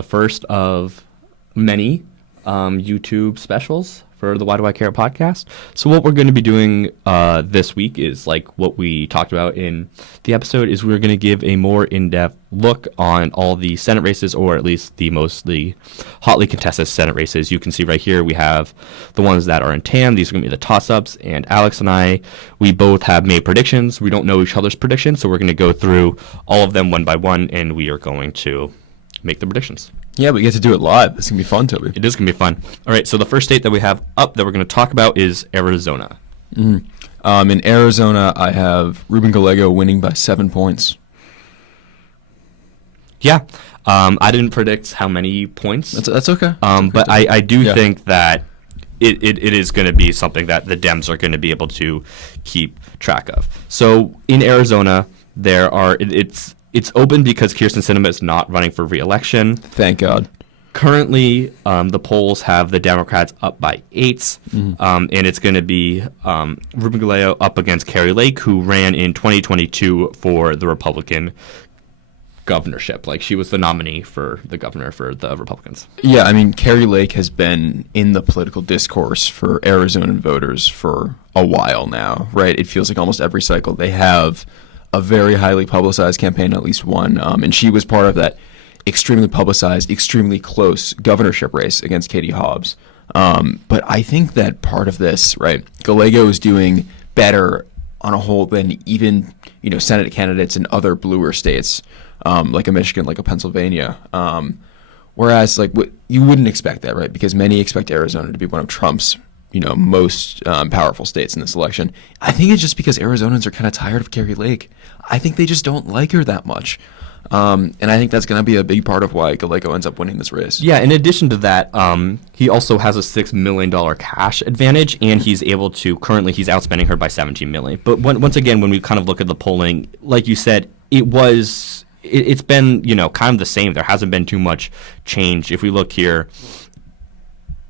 the first of many YouTube specials for the Why Do I Care podcast. So what we're going to be doing this week is like what we talked about in the episode is we're going to give a more in-depth look on all the Senate races, or at least the mostly hotly contested Senate races. You can see right here we have the ones that are in tan. These are going to be the toss-ups, and Alex and I, we both have made predictions. We don't know each other's predictions, so we're going to go through all of them one by one, and we are going to make the predictions. Yeah, we get to do it live. It's going to be fun, Toby. It is going to be fun. All right, so the first state that we have up that we're going to talk about is Arizona. In Arizona, I have Ruben Gallego winning by 7 points. Yeah. I didn't predict how many points. That's okay. But I do think that it is going to be something that the Dems are going to be able to keep track of. So in Arizona, it's open because Kyrsten Sinema is not running for re-election. Thank God. Currently, the polls have the Democrats up by 8, and it's going to be Ruben Gallego up against Kari Lake, who ran in 2022 for the Republican governorship. Like, she was the nominee for the governor for the Republicans. Yeah, I mean, Kari Lake has been in the political discourse for Arizona voters for a while now, right? It feels like almost every cycle they have a very highly publicized campaign, at least one, and she was part of that extremely publicized, extremely close governorship race against Katie Hobbs. But I think that part of this, right, Gallego is doing better on a whole than even, Senate candidates in other bluer states, like a Michigan, like a Pennsylvania. Whereas, you wouldn't expect that, right? Because many expect Arizona to be one of Trump's most powerful states in this election. I think it's just because Arizonans are kind of tired of Kari Lake. I think they just don't like her that much. And I think that's going to be a big part of why Gallego ends up winning this race. Yeah, in addition to that, he also has a $6 million cash advantage, and he's able to, currently he's outspending her by $17 million. But once again, when we kind of look at the polling, like you said, it's been, kind of the same. There hasn't been too much change. If we look here,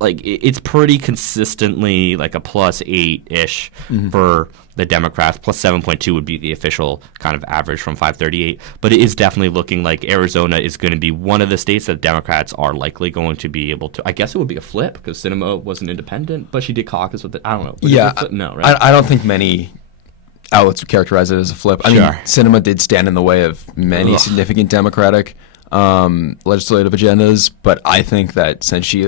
it's pretty consistently like a +8-ish for the Democrats. +7.2 would be the official kind of average from 538. But it is definitely looking like Arizona is going to be one of the states that Democrats are likely going to be able to. I guess it would be a flip because Sinema was an independent, but she did caucus with it. I don't know. Yeah, no, right? I don't think many outlets would characterize it as a flip. I mean, Sinema did stand in the way of many significant Democratic legislative agendas, but I think that since she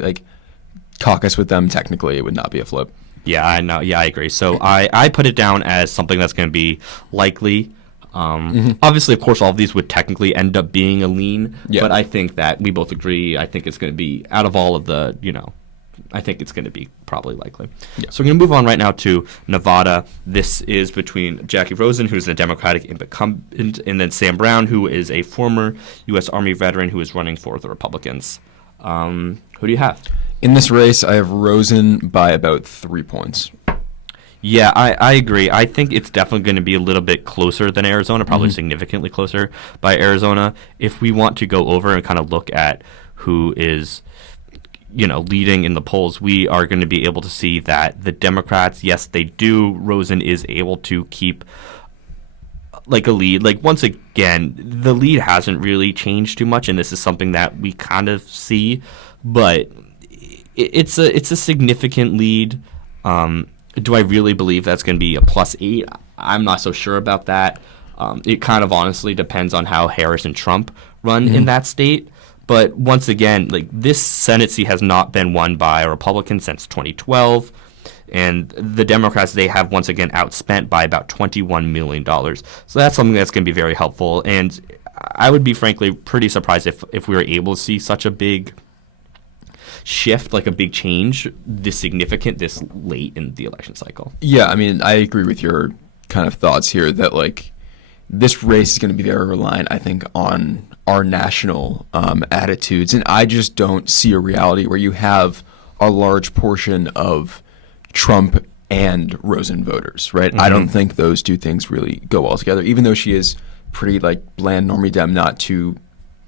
caucus with them, technically it would not be a flip. Yeah, I know. Yeah, I agree. So I put it down as something that's going to be likely. Obviously, of course, all of these would technically end up being a lean, but I think that we both agree. I think it's going to be, out of all of the, I think it's going to be probably likely. Yeah. So we're going to move on right now to Nevada. This is between Jackie Rosen, who's a Democratic incumbent, and then Sam Brown, who is a former U.S. Army veteran who is running for the Republicans. Who do you have? In this race, I have Rosen by about 3 points. Yeah, I agree. I think it's definitely going to be a little bit closer than Arizona, probably significantly closer by Arizona. If we want to go over and kind of look at who is, leading in the polls, we are going to be able to see that the Democrats, yes, they do. Rosen is able to keep a lead. Once again, the lead hasn't really changed too much, and this is something that we kind of see, but it's a significant lead. Do I really believe that's going to be a +8? I'm not so sure about that. It kind of honestly depends on how Harris and Trump run in that state. But once again, this Senate seat has not been won by a Republican since 2012. And the Democrats, they have once again outspent by about $21 million. So that's something that's going to be very helpful. And I would be, frankly, pretty surprised if we were able to see such a big shift, a big change, this significant, this late in the election cycle. Yeah, I mean, I agree with your kind of thoughts here that, this race is going to be very reliant, I think, on our national attitudes. And I just don't see a reality where you have a large portion of Trump and Rosen voters, right? I don't think those two things really go well together, even though she is pretty bland normie Dem, not too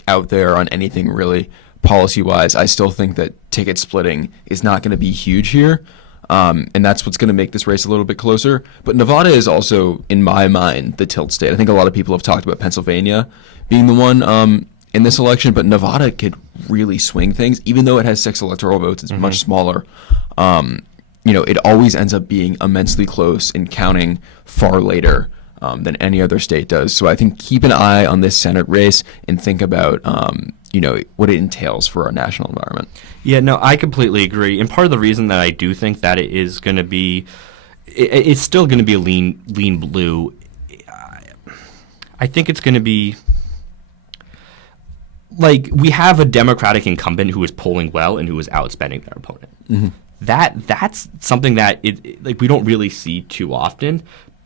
out there on anything really policy-wise. I still think that ticket splitting is not going to be huge here, and that's what's going to make this race a little bit closer. But Nevada is also, in my mind, the tilt state. I think a lot of people have talked about Pennsylvania being the one, in this election, but Nevada could really swing things. Even though it has 6 electoral votes, it's much smaller. It always ends up being immensely close and counting far later than any other state does. So I think keep an eye on this Senate race and think about what it entails for our national environment. Yeah, no, I completely agree. And part of the reason that I do think that it is going to be, it's still going to be a lean blue. I think it's going to be like we have a Democratic incumbent who is polling well and who is outspending their opponent. Mm-hmm. That's something that we don't really see too often,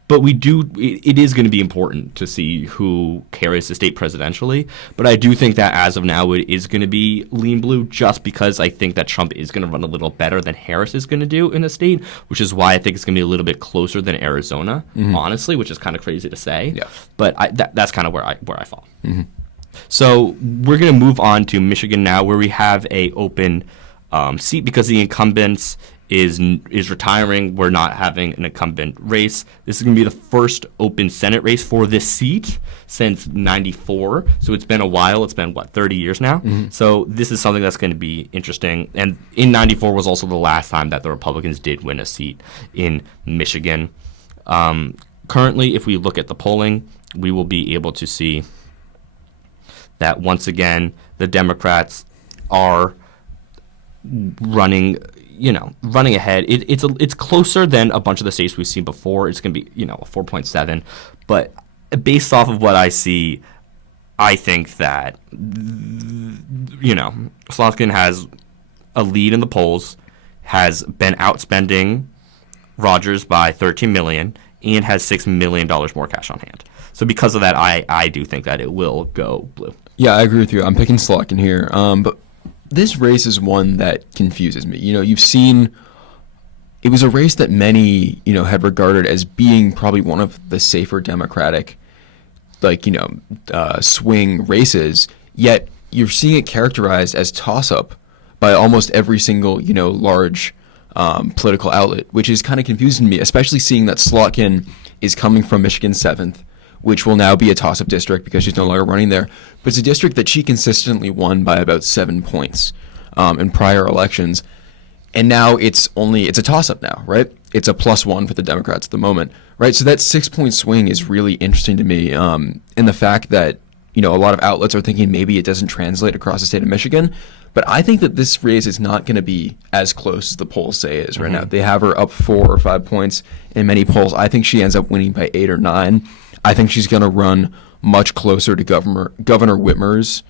but we do. It is going to be important to see who carries the state presidentially. But I do think that as of now, it is going to be lean blue, just because I think that Trump is going to run a little better than Harris is going to do in the state, which is why I think it's going to be a little bit closer than Arizona, honestly, which is kind of crazy to say. Yeah. But that's kind of where I fall. Mm-hmm. So we're going to move on to Michigan now, where we have a open seat because the incumbent is retiring. We're not having an incumbent race. This is going to be the first open Senate race for this seat since '94. So it's been a while. It's been 30 years now. Mm-hmm. So this is something that's going to be interesting. And in '94 was also the last time that the Republicans did win a seat in Michigan. Currently, if we look at the polling, we will be able to see that once again the Democrats are running ahead. It's closer than a bunch of the states we've seen before. It's going to be, a 4.7. But based off of what I see, I think that, Slotkin has a lead in the polls, has been outspending Rogers by $13 million, and has $6 million more cash on hand. So because of that, I do think that it will go blue. Yeah, I agree with you. I'm picking Slotkin here. But this race is one that confuses me. You've seen it was a race that many, had regarded as being probably one of the safer Democratic, swing races. Yet you're seeing it characterized as toss-up by almost every single, large political outlet, which is kind of confusing me, especially seeing that Slotkin is coming from Michigan 7th, which will now be a toss-up district because she's no longer running there. But it's a district that she consistently won by about 7 points in prior elections. And now it's a toss-up now, right? It's a +1 for the Democrats at the moment, right? So that 6-point swing is really interesting to me. And the fact that, a lot of outlets are thinking maybe it doesn't translate across the state of Michigan. But I think that this race is not going to be as close as the polls say it is right now. They have her up 4 or 5 points in many polls. I think she ends up winning by 8 or 9. I think she's going to run much closer to Governor Whitmer's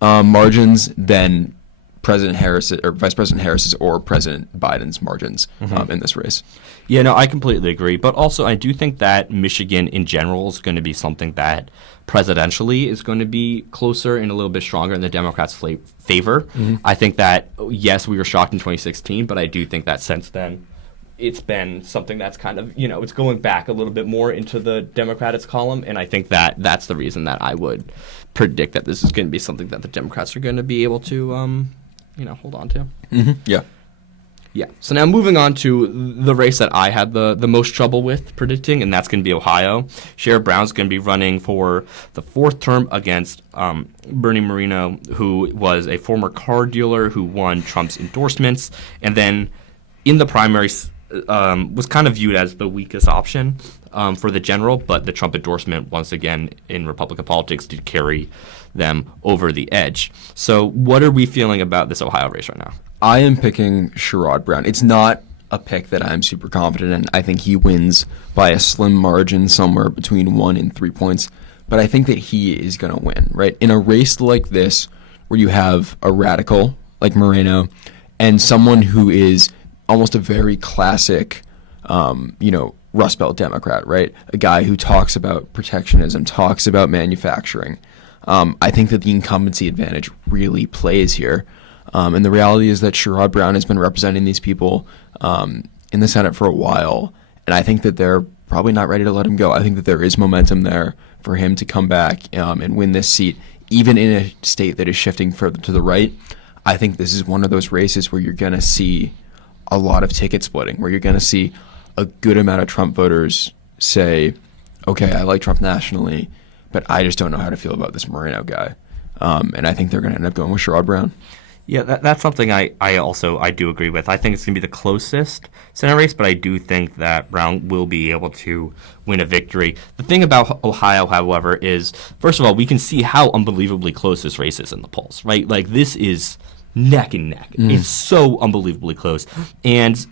margins than President Harris or Vice President Harris's or President Biden's margins in this race. Yeah, no, I completely agree. But also, I do think that Michigan in general is going to be something that presidentially is going to be closer and a little bit stronger in the Democrats' favor. Mm-hmm. I think that, yes, we were shocked in 2016, but I do think that since then it's been something that's kind of, it's going back a little bit more into the Democrats' column. And I think that that's the reason that I would predict that this is going to be something that the Democrats are going to be able to, hold on to. Mm-hmm. Yeah. Yeah. So now moving on to the race that I had the most trouble with predicting, and that's going to be Ohio. Sherrod Brown's going to be running for the 4th term against Bernie Moreno, who was a former car dealer who won Trump's endorsements, and then in the primaries was kind of viewed as the weakest option for the general, but the Trump endorsement, once again, in Republican politics, did carry them over the edge. So what are we feeling about this Ohio race right now? I am picking Sherrod Brown. It's not a pick that I'm super confident in. I think he wins by a slim margin, somewhere between 1 and 3 points. But I think that he is going to win, right? In a race like this, where you have a radical like Moreno and someone who is almost a very classic, Rust Belt Democrat, right? A guy who talks about protectionism, talks about manufacturing. I think that the incumbency advantage really plays here. And the reality is that Sherrod Brown has been representing these people in the Senate for a while, and I think that they're probably not ready to let him go. I think that there is momentum there for him to come back and win this seat, even in a state that is shifting further to the right. I think this is one of those races where you're going to see a lot of ticket splitting, where you're going to see a good amount of Trump voters say, okay, I like Trump nationally, but I just don't know how to feel about this Moreno guy. And I think they're going to end up going with Sherrod Brown. Yeah, that's something I do agree with. I think it's going to be the closest Senate race, but I do think that Brown will be able to win a victory. The thing about Ohio, however, is, first of all, we can see how unbelievably close this race is in the polls, right? Like, this is neck and neck. It's so unbelievably close. And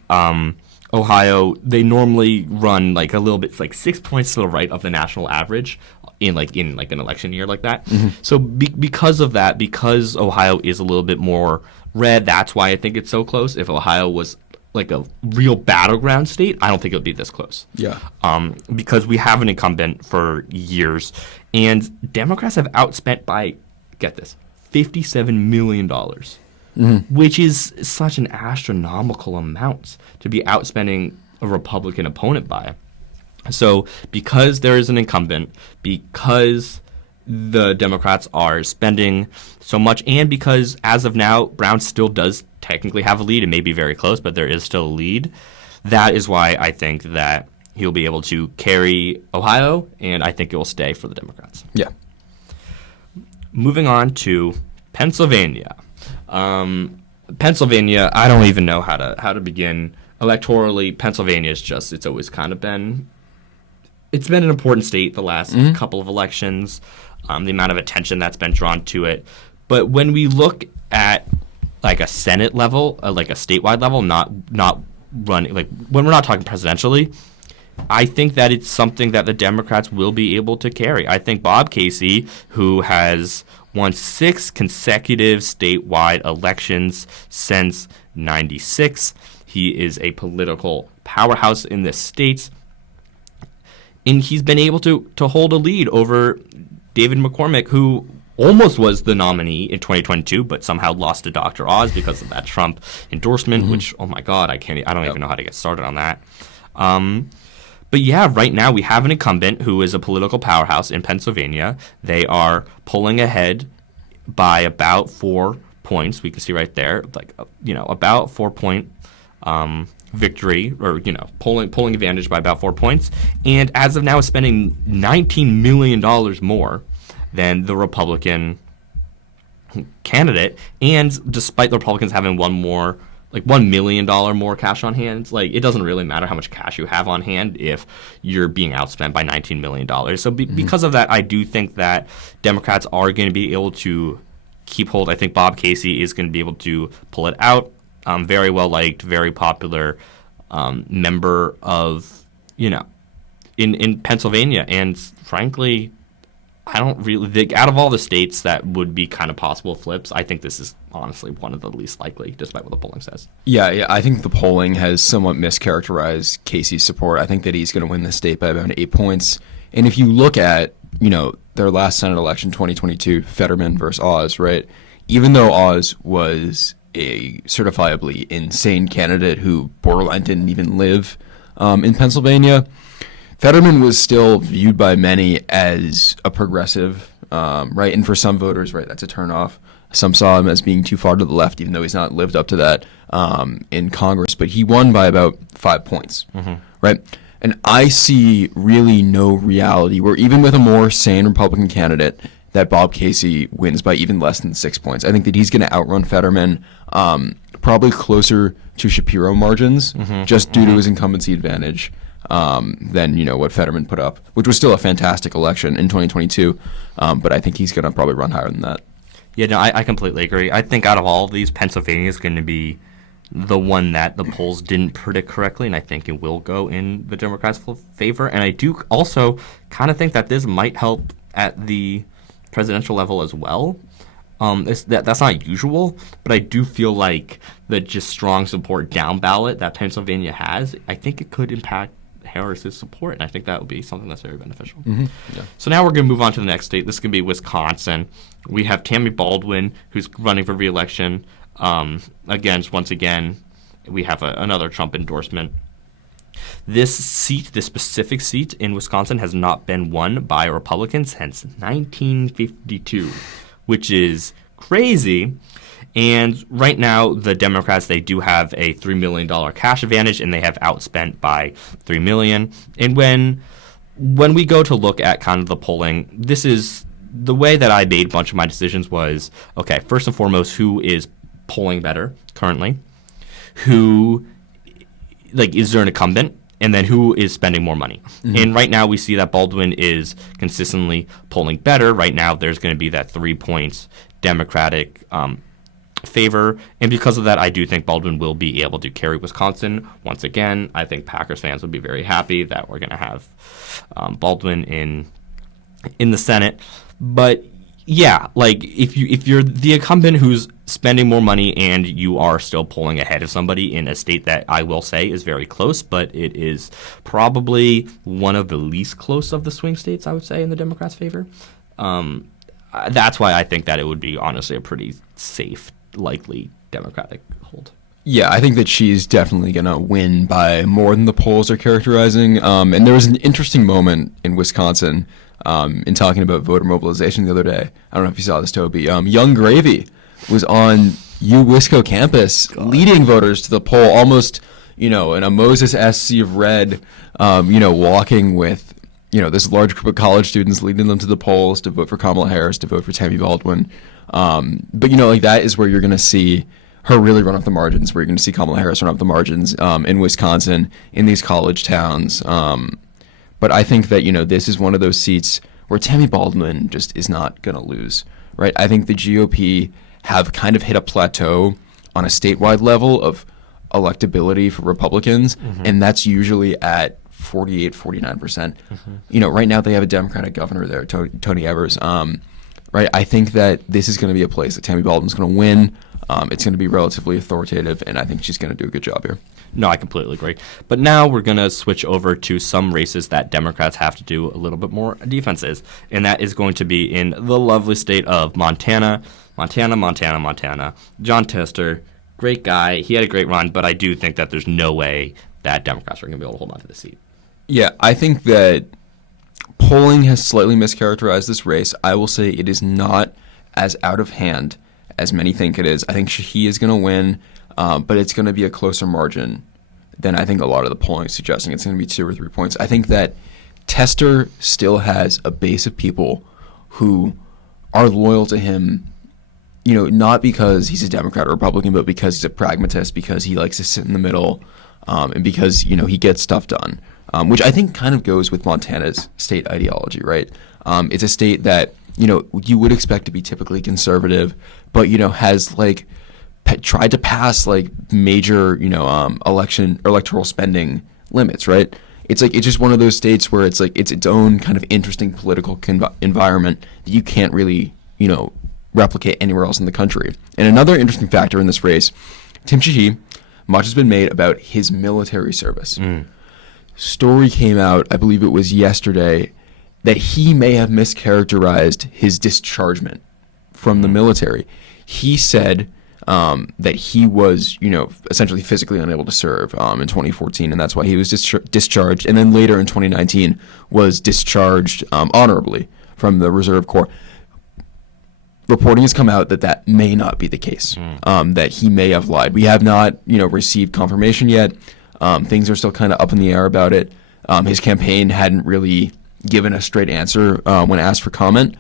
Ohio, they normally run like a little bit, like 6 points to the right of the national average in an election year like that. So because of that, because Ohio is a little bit more red, that's why I think it's so close. If Ohio was like a real battleground state, I don't think it would be this close. Yeah. Because we have an incumbent for years, and Democrats have outspent by, get this, $57 million, which is such an astronomical amount to be outspending a Republican opponent by. So because there is an incumbent, because the Democrats are spending so much, and because as of now, Brown still does technically have a lead. It may be very close, but there is still a lead. That is why I think that he'll be able to carry Ohio, and I think it will stay for the Democrats. Yeah. Moving on to Pennsylvania. Pennsylvania, I don't even know how to begin. Electorally, Pennsylvania is just, it's always kind of been, it's been an important state the last couple of elections, the amount of attention that's been drawn to it. But when we look at like a Senate level, like a statewide level, not running, like when we're not talking presidentially, I think that it's something that the Democrats will be able to carry. I think Bob Casey, who has won 6 consecutive statewide elections since '96, he is a political powerhouse in this state. And he's been able to hold a lead over David McCormick, who almost was the nominee in 2022, but somehow lost to Dr. Oz because of that Trump endorsement, which, oh my God, I don't even know how to get started on that. But yeah, right now we have an incumbent who is a political powerhouse in Pennsylvania. They are pulling ahead by about 4 points. We can see right there, like, about 4 point victory, or pulling advantage by about 4 points, and as of now is spending $19 million more than the Republican candidate. And despite the Republicans having $1 million more cash on hand, like, it doesn't really matter how much cash you have on hand if you're being outspent by $19 million. So because of that, I do think that Democrats are going to be able to keep hold. I think Bob Casey is going to be able to pull it out. Very well liked, very popular member of, in Pennsylvania. And frankly, I don't really think, out of all the states that would be kind of possible flips, I think this is honestly one of the least likely, despite what the polling says. Yeah, I think the polling has somewhat mischaracterized Casey's support. I think that he's going to win the state by about 8 points. And if you look at, their last Senate election, 2022, Fetterman versus Oz, right? Even though Oz was a certifiably insane candidate who borderline didn't even live in Pennsylvania, Fetterman was still viewed by many as a progressive, right? And for some voters, right, that's a turnoff. Some saw him as being too far to the left, even though he's not lived up to that in Congress. But he won by about 5 points, right? And I see really no reality where, even with a more sane Republican candidate, that Bob Casey wins by even less than 6 points. I think that he's going to outrun Fetterman, probably closer to Shapiro margins, just due to his incumbency advantage than what Fetterman put up, which was still a fantastic election in 2022. But I think he's going to probably run higher than that. Yeah, no, I completely agree. I think out of all of these, Pennsylvania is going to be the one that the polls didn't predict correctly, and I think it will go in the Democrats' favor. And I do also kind of think that this might help at the presidential level as well. That's not usual, but I do feel like the just strong support down ballot that Pennsylvania has, I think it could impact Harris's support, and I think that would be something that's very beneficial. Yeah. So now we're going to move on to the next state. This is going to be Wisconsin. We have Tammy Baldwin, who's running for re-election. Once again, we have another Trump endorsement. This specific seat in Wisconsin, has not been won by a Republican since 1952, which is crazy. And right now, the Democrats, they do have a $3 million cash advantage, and they have outspent by $3 million. And when we go to look at kind of the polling, this is the way that I made a bunch of my decisions was, okay, first and foremost, who is polling better currently? Who, like, is there an incumbent? And then who is spending more money? And right now we see that Baldwin is consistently polling better. Right now there's going to be that 3 points Democratic favor. And because of that, I do think Baldwin will be able to carry Wisconsin. Once again, I think Packers fans would be very happy that we're going to have Baldwin in the Senate. But yeah, like if you're the incumbent who's spending more money and you are still polling ahead of somebody in a state that I will say is very close, but it is probably one of the least close of the swing states, I would say, in the Democrats' favor. That's why I think that it would be honestly a pretty safe, likely Democratic hold. Yeah, I think that she's definitely going to win by more than the polls are characterizing. And there was an interesting moment in Wisconsin in talking about voter mobilization the other day. I don't know if you saw this, Toby. Young Gravy was on UWisco campus leading voters to the poll, almost, in a Moses-esque sea of red, walking with, this large group of college students, leading them to the polls to vote for Kamala Harris, to vote for Tammy Baldwin. But, that is where you're going to see her really run up the margins, where you're going to see Kamala Harris run up the margins in Wisconsin, in these college towns. But I think that, this is one of those seats where Tammy Baldwin just is not going to lose, right? I think the GOP have kind of hit a plateau on a statewide level of electability for Republicans, and that's usually at 48, 49%. Right now they have a Democratic governor there, Tony Evers. Right? I think that this is going to be a place that Tammy Baldwin's going to win. It's going to be relatively authoritative, and I think she's going to do a good job here. No, I completely agree. But now we're going to switch over to some races that Democrats have to do a little bit more defenses, and that is going to be in the lovely state of Montana. John Tester, great guy. He had a great run, but I do think that there's no way that Democrats are going to be able to hold on to the seat. Yeah, I think that polling has slightly mischaracterized this race. I will say it is not as out of hand as many think it is. I think he is going to win, but it's going to be a closer margin than I think a lot of the polling is suggesting. It's going to be 2 or 3 points. I think that Tester still has a base of people who are loyal to him, not because he's a Democrat or Republican, but because he's a pragmatist, because he likes to sit in the middle, and because, he gets stuff done, which I think kind of goes with Montana's state ideology, right? It's a state that, you would expect to be typically conservative, but, has tried to pass major, electoral spending limits, right? It's just one of those states where it's its own kind of interesting political environment that you can't really, replicate anywhere else in the country. And another interesting factor in this race, Tim Sheehy, much has been made about his military service. Story came out, I believe it was yesterday, that he may have mischaracterized his dischargement from the military. He said that he was, essentially physically unable to serve in 2014, and that's why he was discharged. And then later in 2019 was discharged honorably from the Reserve Corps. Reporting has come out that may not be the case, that he may have lied. We have not, received confirmation yet. Things are still kind of up in the air about it. His campaign hadn't really given a straight answer when asked for comment.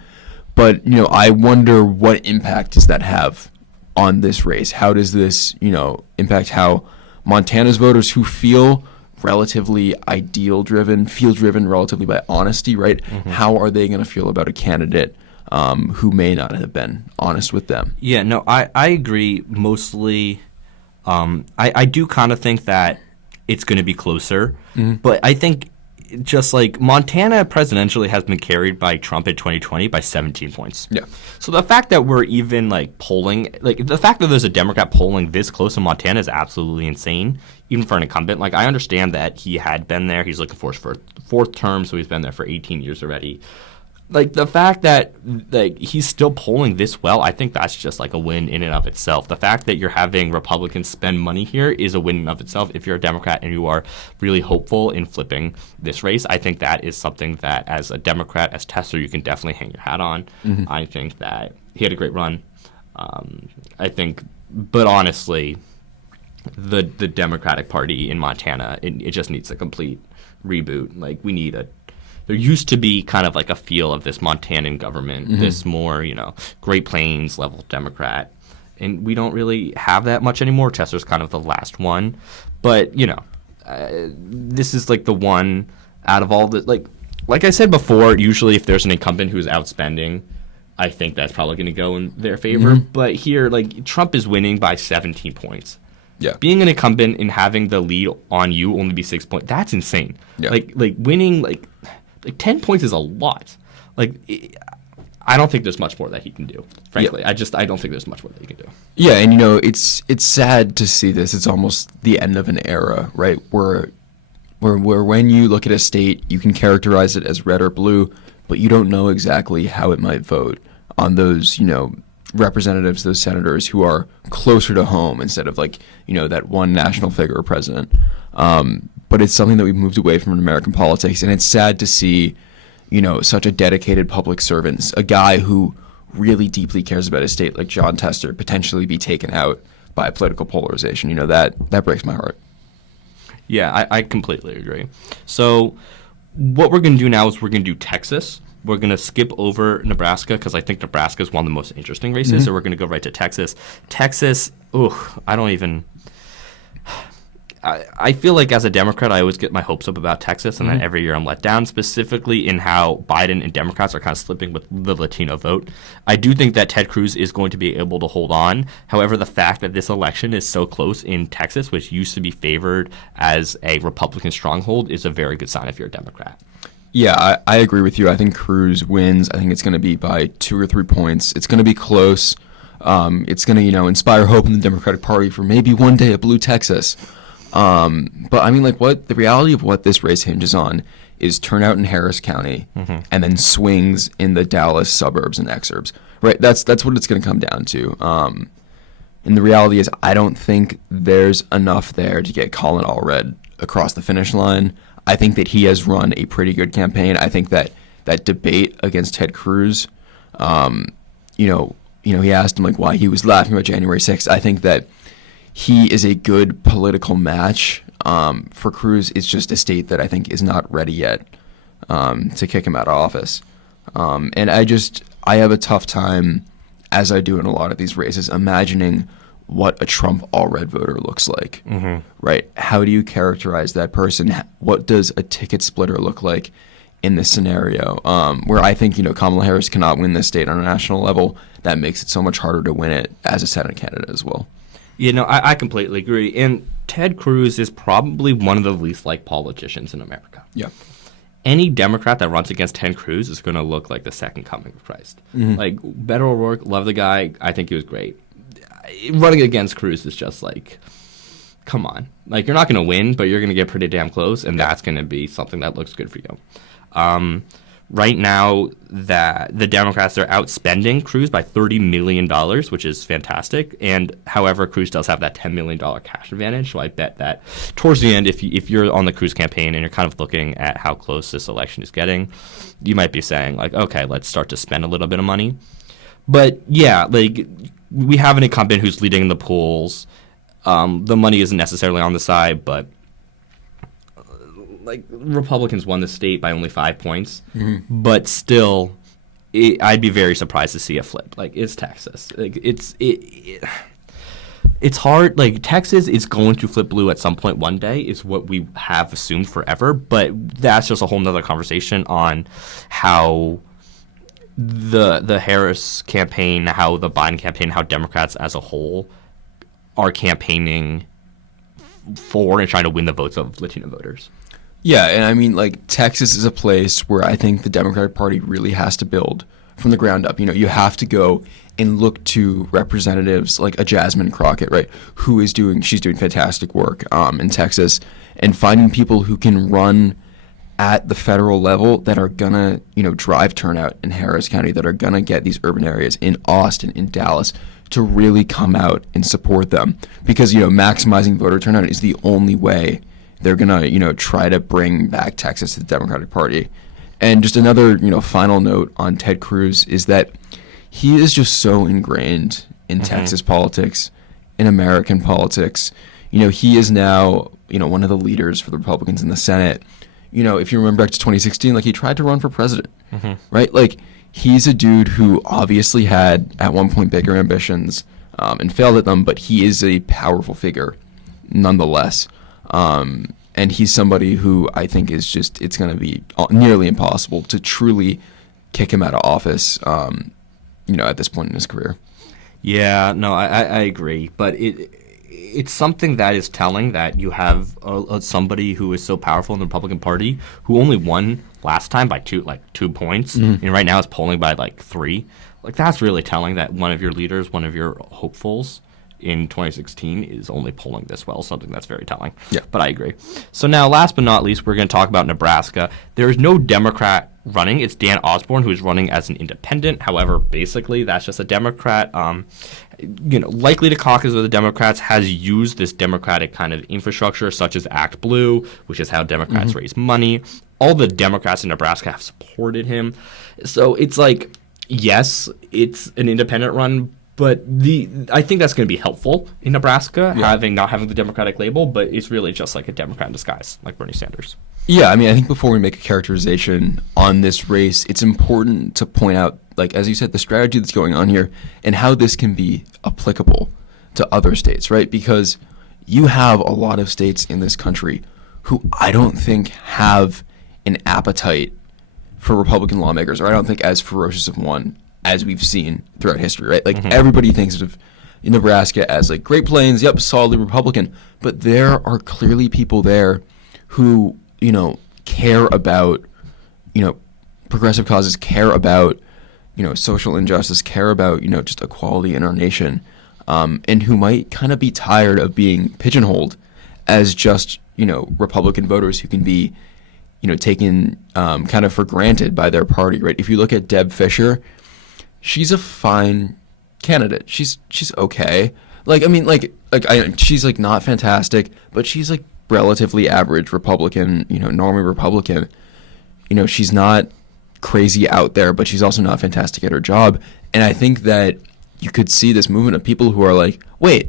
But, I wonder what impact does that have on this race? How does this, impact how Montana's voters who feel relatively ideal-driven, feel driven relatively by honesty, right? How are they going to feel about a candidate who may not have been honest with them? Yeah, no, I agree mostly. I do kind of think that it's going to be closer, but I think just like Montana presidentially has been carried by Trump in 2020 by 17 points. Yeah. So the fact that we're even polling, the fact that there's a Democrat polling this close in Montana is absolutely insane, even for an incumbent. I understand that he had been there. He's looking for his fourth term, so he's been there for 18 years already. The fact that he's still polling this well, I think that's just a win in and of itself. The fact that you're having Republicans spend money here is a win in and of itself. If you're a Democrat and you are really hopeful in flipping this race, I think that is something that as a Democrat, as Tester, you can definitely hang your hat on. I think that he had a great run. But honestly, the Democratic Party in Montana, it just needs a complete reboot. We need a there used to be kind of like a feel of this Montanan government, this more, Great Plains level Democrat. And we don't really have that much anymore. Chester's kind of the last one. But, this is like the one out of all the, like I said before, usually if there's an incumbent who's outspending, I think that's probably going to go in their favor. But here, Trump is winning by 17 points. Yeah. Being an incumbent and having the lead on you only be 6 points, that's insane. Yeah. Winning, 10 points is a lot. I don't think there's much more that he can do, frankly. Yeah. I don't think there's much more that he can do. Yeah, and it's sad to see this. It's almost the end of an era, right? Where when you look at a state, you can characterize it as red or blue, but you don't know exactly how it might vote on those, representatives, those senators who are closer to home instead of that one national figure or president. But it's something that we've moved away from in American politics, and it's sad to see, such a dedicated public servant, a guy who really deeply cares about his state, like John Tester, potentially be taken out by political polarization. That breaks my heart. Yeah, I completely agree. So what we're going to do now is we're going to do Texas. We're going to skip over Nebraska because I think Nebraska is one of the most interesting races. So we're going to go right to Texas. Texas, I feel like as a Democrat, I always get my hopes up about Texas, and then every year I'm let down, specifically in how Biden and Democrats are kind of slipping with the Latino vote. I do think that Ted Cruz is going to be able to hold on. However, the fact that this election is so close in Texas, which used to be favored as a Republican stronghold, is a very good sign if you're a Democrat. Yeah, I agree with you. I think Cruz wins. I think it's going to be by 2 or 3 points. It's going to be close. It's going to, inspire hope in the Democratic Party for maybe one day a blue Texas. But I mean, the reality of what this race hinges on is turnout in Harris County and then swings in the Dallas suburbs and exurbs, right? That's what it's going to come down to. And the reality is I don't think there's enough there to get Colin Allred across the finish line. I think that he has run a pretty good campaign. I think that debate against Ted Cruz, he asked him why he was laughing about January 6th. I think that he is a good political match for Cruz. It's just a state that I think is not ready yet to kick him out of office. And I have a tough time, as I do in a lot of these races, imagining what a Trump all-red voter looks like, right? How do you characterize that person? What does a ticket splitter look like in this scenario? Where I think, Kamala Harris cannot win this state on a national level. That makes it so much harder to win it as a Senate candidate as well. I completely agree. And Ted Cruz is probably one of the least liked politicians in America. Yeah. Any Democrat that runs against Ted Cruz is going to look like the second coming of Christ. Beto O'Rourke, love the guy. I think he was great. Running against Cruz is just come on. You're not going to win, but you're going to get pretty damn close, and that's going to be something that looks good for you. Right now, that the Democrats are outspending Cruz by $30 million, which is fantastic. And however, Cruz does have that $10 million cash advantage. So I bet that towards the end, if you're on the Cruz campaign and you're kind of looking at how close this election is getting, you might be saying okay, let's start to spend a little bit of money. But yeah, we have an incumbent who's leading in the polls. The money isn't necessarily on the side, but Republicans won the state by only 5 points, but still, I'd be very surprised to see a flip. It's Texas. It's hard. Texas is going to flip blue at some point one day, is what we have assumed forever. But that's just a whole nother conversation on how the Harris campaign, how the Biden campaign, how Democrats as a whole are campaigning for and trying to win the votes of Latino voters. Yeah, and I mean, Texas is a place where I think the Democratic Party really has to build from the ground up. You have to go and look to representatives like a Jasmine Crockett, right, she's doing fantastic work in Texas, and finding people who can run at the federal level that are gonna, drive turnout in Harris County, that are gonna get these urban areas in Austin, in Dallas, to really come out and support them. Because, maximizing voter turnout is the only way they're going to, try to bring back Texas to the Democratic Party. And just another, final note on Ted Cruz is that he is just so ingrained in Texas politics, in American politics. He is now, one of the leaders for the Republicans in the Senate. if you remember back to 2016, like he tried to run for president, right? Like he's a dude who obviously had at one point bigger ambitions and failed at them, but he is a powerful figure nonetheless. And he's somebody who I think is just, it's going to be nearly impossible to truly kick him out of office, at this point in his career. Yeah, no, I agree. But it's something that is telling that you have somebody who is so powerful in the Republican Party who only won last time by 2 points, and right now is polling by 3. Like that's really telling that one of your leaders, one of your hopefuls in 2016 is only polling this well, something that's very telling. Yeah. But I agree. So now, last but not least, we're going to talk about Nebraska. There is no Democrat running. It's Dan Osborne who is running as an independent. However, basically, that's just a Democrat. Likely to caucus with the Democrats, has used this Democratic kind of infrastructure, such as Act Blue, which is how Democrats raise money. All the Democrats in Nebraska have supported him. So it's like, yes, it's an independent run, but I think that's going to be helpful in Nebraska, not having the Democratic label, but it's really just like a Democrat in disguise, like Bernie Sanders. Yeah, I mean, I think before we make a characterization on this race, it's important to point out, like, as you said, the strategy that's going on here and how this can be applicable to other states, right? Because you have a lot of states in this country who I don't think have an appetite for Republican lawmakers, or I don't think as ferocious of one as we've seen throughout history, right? Like everybody thinks of Nebraska as like Great Plains, yep, solidly Republican, but there are clearly people there who, care about, progressive causes, care about, social injustice, care about, just equality in our nation, and who might kind of be tired of being pigeonholed as just, Republican voters who can be, taken kind of for granted by their party, right? If you look at Deb Fischer, she's a fine candidate. She's okay. She's like not fantastic, but she's like relatively average Republican, normie Republican. She's not crazy out there, but she's also not fantastic at her job. And I think that you could see this movement of people who are like, wait,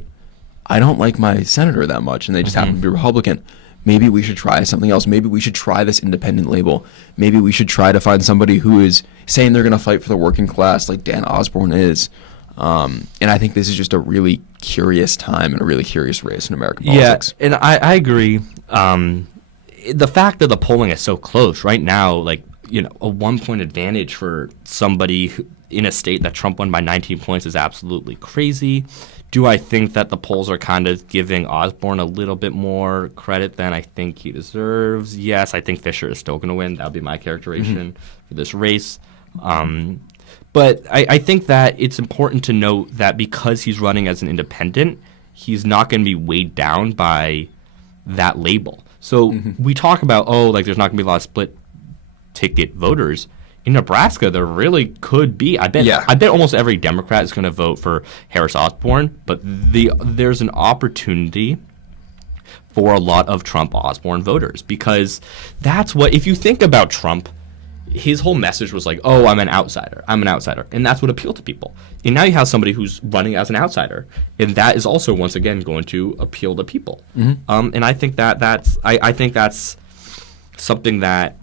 I don't like my senator that much, and they just happen to be Republican. Maybe we should try something else. Maybe we should try this independent label. Maybe we should try to find somebody who is saying they're going to fight for the working class like Dan Osborne is. And I think this is just a really curious time and a really curious race in American politics. Yeah, and I agree. The fact that the polling is so close right now, like, a 1-point advantage for somebody in a state that Trump won by 19 points is absolutely crazy. Do I think that the polls are kind of giving Osborne a little bit more credit than I think he deserves? Yes, I think Fischer is still going to win. That would be my characterization for this race. But I think that it's important to note that because he's running as an independent, he's not going to be weighed down by that label. So we talk about, there's not going to be a lot of split ticket voters. In Nebraska, there really could be. I bet almost every Democrat is going to vote for Harris Osborne, but there's an opportunity for a lot of Trump Osborne voters, because that's what, if you think about Trump, his whole message was like, I'm an outsider, and that's what appealed to people. And now you have somebody who's running as an outsider, and that is also once again going to appeal to people. And I think that's something that,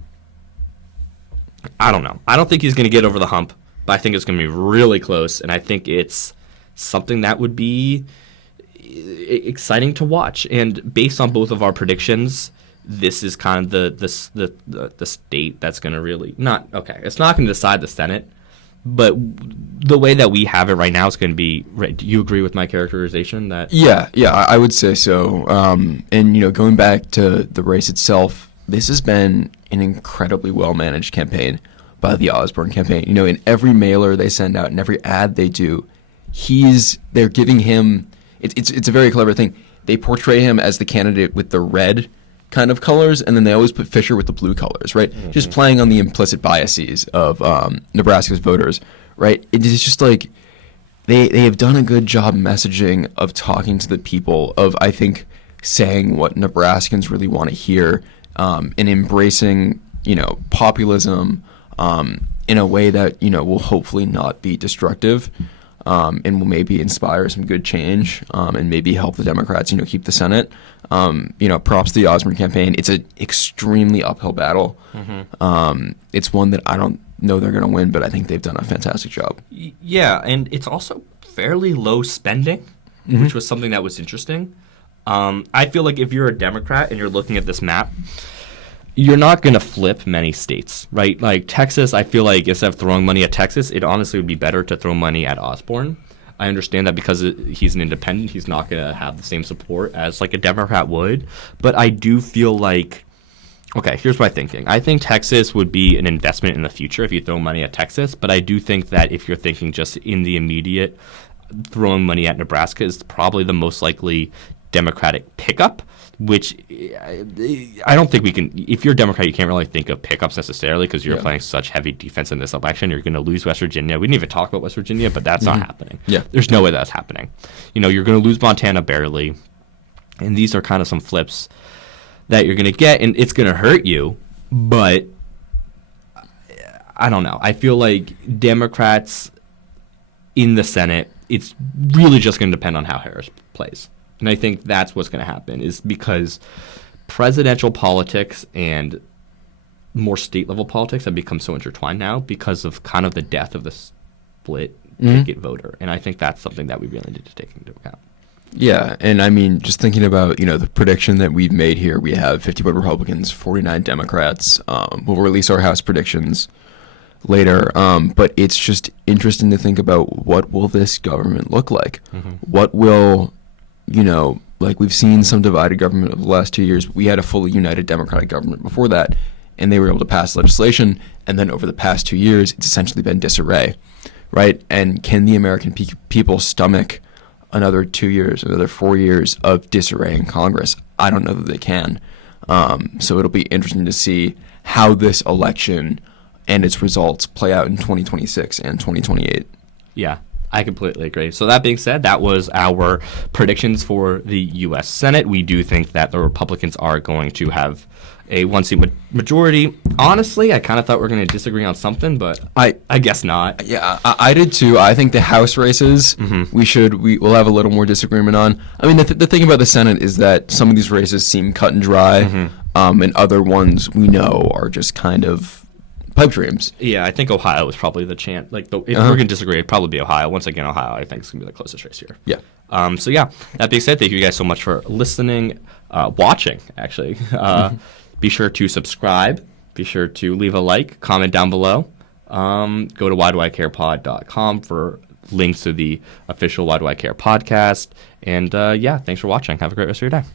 I don't know. I don't think he's going to get over the hump, but I think it's going to be really close, and I think it's something that would be exciting to watch. And based on both of our predictions, this is kind of the state that's going to really it's not going to decide the Senate, but the way that we have it right now is going to be. Do you agree with my characterization? That yeah, I would say so. And going back to the race itself, this has been an incredibly well-managed campaign by the Osborne campaign. In every mailer they send out, in every ad they do, they're giving him. It's a very clever thing. They portray him as the candidate with the red kind of colors, and then they always put Fischer with the blue colors, right? Just playing on the implicit biases of Nebraska's voters, right? It is just like they have done a good job messaging of talking to the people, of, I think, saying what Nebraskans really want to hear, and embracing, populism in a way that, will hopefully not be destructive. and will maybe inspire some good change, and maybe help the Democrats, keep the Senate. Props to the Osborne campaign. It's an extremely uphill battle. It's one that I don't know they're going to win, but I think they've done a fantastic job. Yeah, and it's also fairly low spending, which was something that was interesting. I feel like if you're a Democrat and you're looking at this map, you're not going to flip many states, right? Like Texas, I feel like instead of throwing money at Texas, it honestly would be better to throw money at Osborne. I understand that because he's an independent, he's not going to have the same support as like a Democrat would. But I do feel like, okay, here's my thinking. I think Texas would be an investment in the future if you throw money at Texas. But I do think that if you're thinking just in the immediate, throwing money at Nebraska is probably the most likely Democratic pickup, which I don't think we can. If you're a Democrat, you can't really think of pickups necessarily because you're playing such heavy defense in this election. You're going to lose West Virginia. We didn't even talk about West Virginia, but that's not happening. Yeah. There's no way that's happening. You're going to lose Montana barely. And these are kind of some flips that you're going to get, and it's going to hurt you. But I don't know. I feel like Democrats in the Senate, it's really just going to depend on how Harris plays. And I think that's what's going to happen is because presidential politics and more state-level politics have become so intertwined now because of kind of the death of the split ticket voter. And I think that's something that we really need to take into account. Yeah, and I mean, just thinking about, the prediction that we've made here, we have 51 Republicans, 49 Democrats. We'll release our House predictions later, but it's just interesting to think about what will this government look like? What will... like we've seen some divided government over the last 2 years. We had a fully united Democratic government before that, and they were able to pass legislation. And then over the past 2 years, it's essentially been disarray, right? And can the American people stomach another 2 years, another 4 years of disarray in Congress? I don't know that they can. So it'll be interesting to see how this election and its results play out in 2026 and 2028. Yeah. I completely agree. So that being said, that was our predictions for the U.S. Senate. We do think that the Republicans are going to have a one-seat majority. Honestly, I kind of thought we were going to disagree on something, but I guess not. Yeah, I did too. I think the House races we'll have a little more disagreement on. I mean, the thing about the Senate is that some of these races seem cut and dry, and other ones we know are just kind of pipe dreams. Yeah, I think Ohio is probably the chance. Like, if we're going to disagree, it'd probably be Ohio. Once again, Ohio, I think, is going to be the closest race here. Yeah. So, yeah, that being said, thank you guys so much for listening, watching, actually. Be sure to subscribe. Be sure to leave a like, comment down below. Go to whydoicarepod.com for links to the official Why Do I Care podcast. And, yeah, thanks for watching. Have a great rest of your day.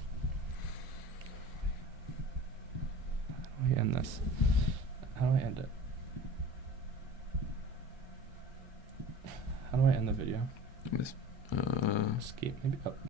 How do I end this? How do I end it? How do I end the video? This, Escape, maybe. Oh.